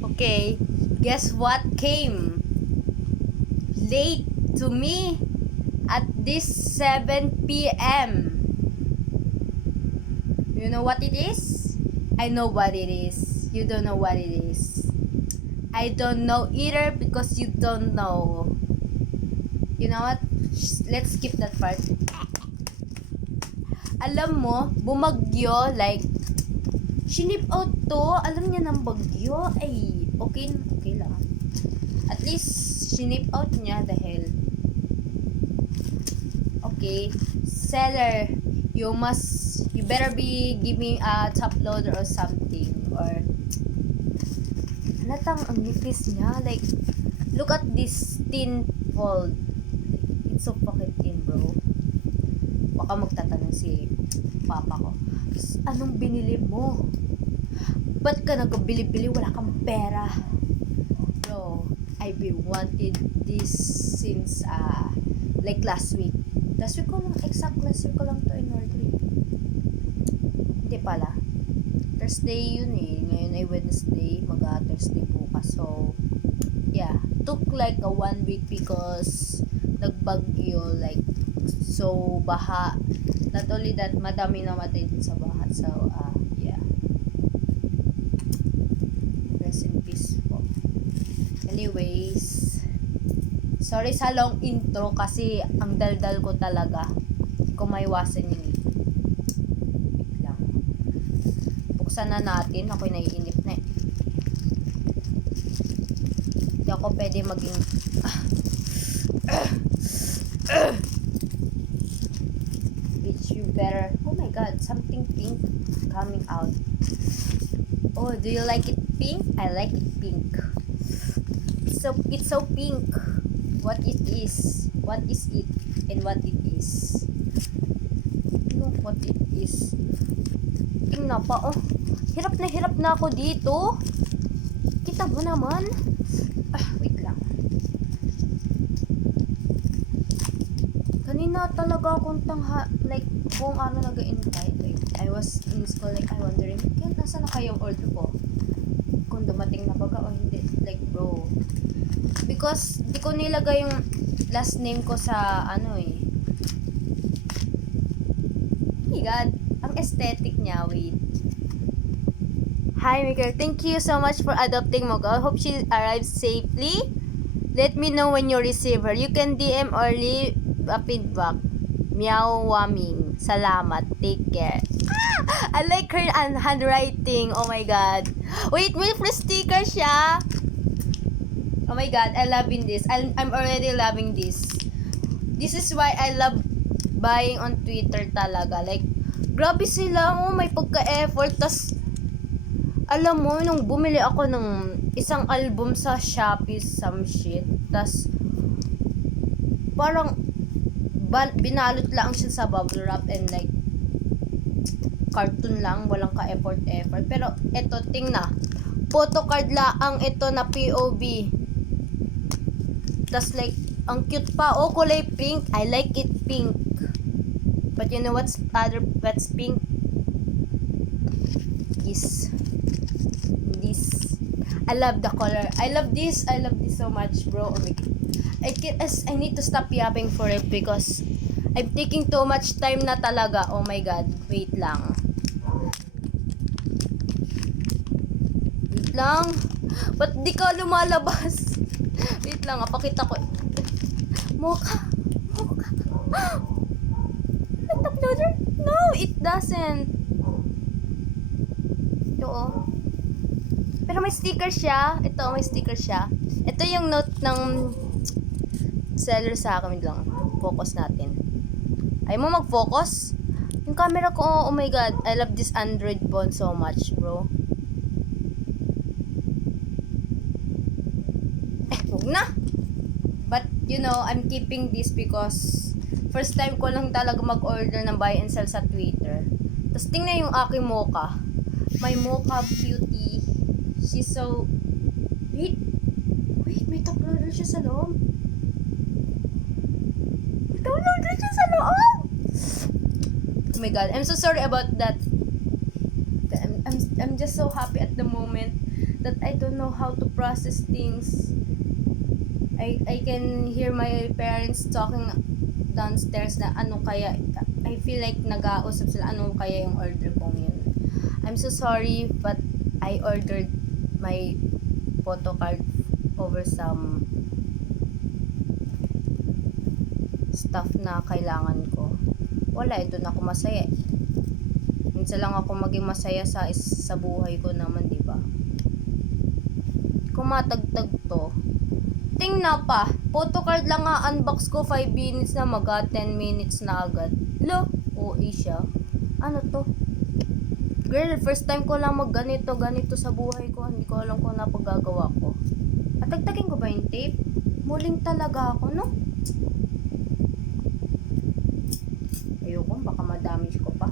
Okay, guess what came late to me at this 7 p.m. You know what it is? I know what it is. You don't know what it is. I don't know either because you don't know. You know what? Let's skip that part. Alam mo, bumagyo, like, shinip out to. Alam niya ng bagyo. Ay, okay lang. At least, shinip out niya dahil. Okay, seller, you better be giving a top loader or something. Or, halatang ang nipis niya. Like, look at this tin fold. It's so fucking thin, bro. Baka magtatanong si papa ko, anong binili mo? Ba't ka nagabili-bili? Wala kang pera. Bro, I've been wanted this since like last week. Last week ko lang to in-order. Hindi pala. Thursday yun eh. Ngayon ay Wednesday. Thursday bukas. So, yeah. Took like a 1 week because nagbagyo, like, so baha. Not only that, madami namatay din sa baha. So, yeah. Rest in peace po. Anyways, sorry sa long intro kasi ang daldal ko talaga. Hindi ko maiwasan yun. Wait lang. Buksan na natin. Ako'y naiinip na eh. Hindi ako pwede maging bitch, you better. Oh my god, something pink coming out. Oh, do you like it pink? I like it pink. It's so pink. What it is it, and what it is. No, what it is. Tingnan pa, oh. Hirap na ako dito. Kita mo naman. Wait lang. Kanina talaga akong like, buong araw nag-invite. Like, I was in school, like, I wondering, kaya nasa na kayong order ko? Kung dumating na baga o hindi. Like, bro. Because, di ko nilagay yung last name ko sa, oh my god. Ang aesthetic niya, wait. Hi, Mika. Thank you so much for adopting Mocha. I hope she arrives safely. Let me know when you receive her. You can DM or leave a feedback. Meow Waming. Salamat. Take care. I like her handwriting. Oh my god. Wait, may free sticker siya. Oh my god, I loving this. I'm already loving this. This is why I love buying on Twitter talaga. Like, grabe sila. Oh, may pagka-effort. Tas, alam mo, nung bumili ako ng isang album sa Shopee, some shit. Tas, parang, binalot lang siya sa bubble wrap and like, cartoon lang, walang ka-effort. Pero, eto, tingnan. Photocard lang ito na POV. Tas like, ang cute pa. Oh, kulay pink. I like it pink. But you know what's pink? This. I love the color. I love this so much, bro. Oh my god. I need to stop yapping for it because I'm taking too much time na talaga. Oh my god. Wait lang. Ba't di ka lumalabas? Wait lang, pakita ko. Mocha. Wait, uploader? No, it doesn't. Ito, oh. Pero may sticker siya. Ito, may sticker siya. Ito yung note ng seller sa akin lang. Focus natin. Ayaw mo mag-focus? Yung camera ko, oh my god. I love this Android phone so much, bro. Huwag na. But, you know, I'm keeping this because first time ko lang talaga mag-order ng buy and sell sa Twitter. Tapos, tingnan yung aking mocha. My mocha beauty. She's so... Wait, may top loader siya sa loob. May top loader siya sa loob! Oh my god, I'm so sorry about that. I'm just so happy at the moment that I don't know how to process things. I can hear my parents talking downstairs na ano kaya, I feel like nag-ausap sila ano kaya yung order kong yun. I'm so sorry, but I ordered my photo card over some stuff na kailangan ko. Wala, doon ako masaya. Minsan lang ako maging masaya sa buhay ko naman, di ba? Kung matagtag to, tingnan pa, photocard lang nga, unbox ko 5 minutes na, 10 minutes na agad. Lo, OA siya. Ano to? Girl, first time ko lang ganito sa buhay ko. Hindi ko alam kung napagagawa ko. At tagtagin ko ba yung tape? Muling talaga ako, no? Ayoko, baka madamage ko pa.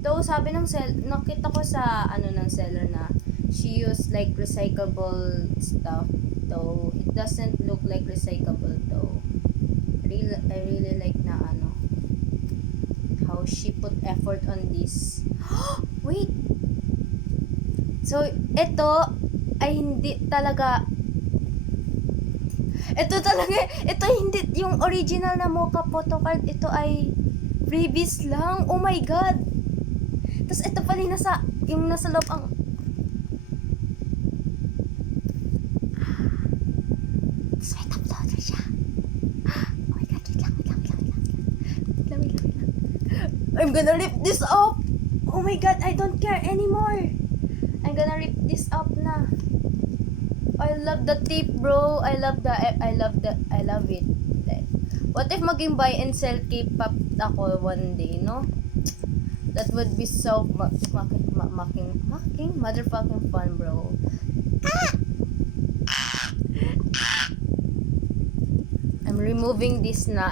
So, sabi ng nakita ko sa ng seller na she used like recyclable stuff, though it doesn't look like recyclable though. I really like na how she put effort on this. Wait. So ito ay hindi talaga ito hindi yung original na mocha photo card, ito ay freebies lang. Oh my god. Tapos ito pala yung nasa loob ang sweat uploader siya. Oh my god, wait lang. I'm gonna rip this up. Oh my god, I don't care anymore. I'm gonna rip this up na. I love the tip, bro. I love it. What if maging buy and sell K-pop ako one day, no? That would be so motherfucking fun, bro. I'm removing this na.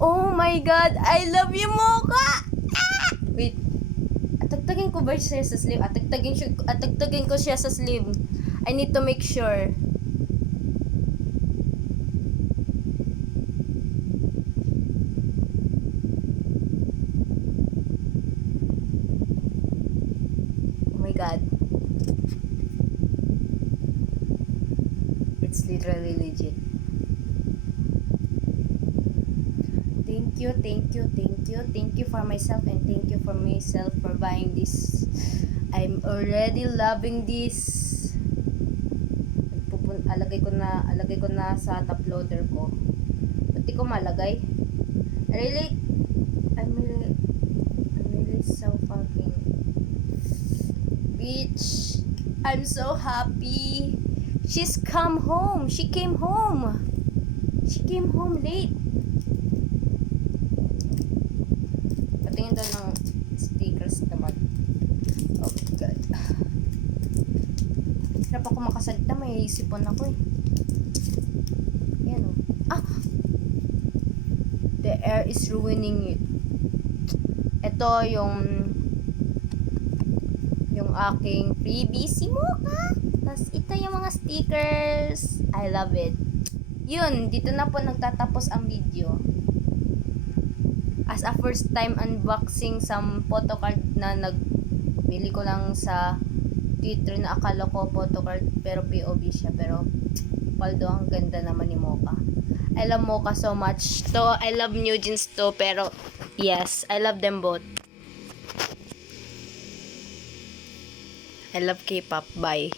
Oh my god, I love you, Mocha! Wait. Atagtagin ko ba siya sa sleeve? Atagtagin ko siya sa sleeve. I need to make sure. Oh my god. It's literally legit. Thank you for myself, and thank you for myself for buying this. I'm already loving this. Alagay ko na sa top loader ko. Pati ko malagay. I'm really so fucking bitch. I'm so happy. She's come home. She came home late. Patingin doon ng stickers naman. Oh my god. Hirap ako makasalita, may sipon ako eh. Yan o. The air is ruining it. Ito yung aking freebie si Mocha. Tapos ito yung mga stickers. I love it. Yun, dito na po nagtatapos ang video. As a first time unboxing some photocard na nagbili ko lang sa Twitter na akala ko photocard pero POV siya, pero paldo ang ganda naman ni Mocha. I love Mocha so much. I love NewJeans to, pero yes, I love them both. I love K-pop. Bye.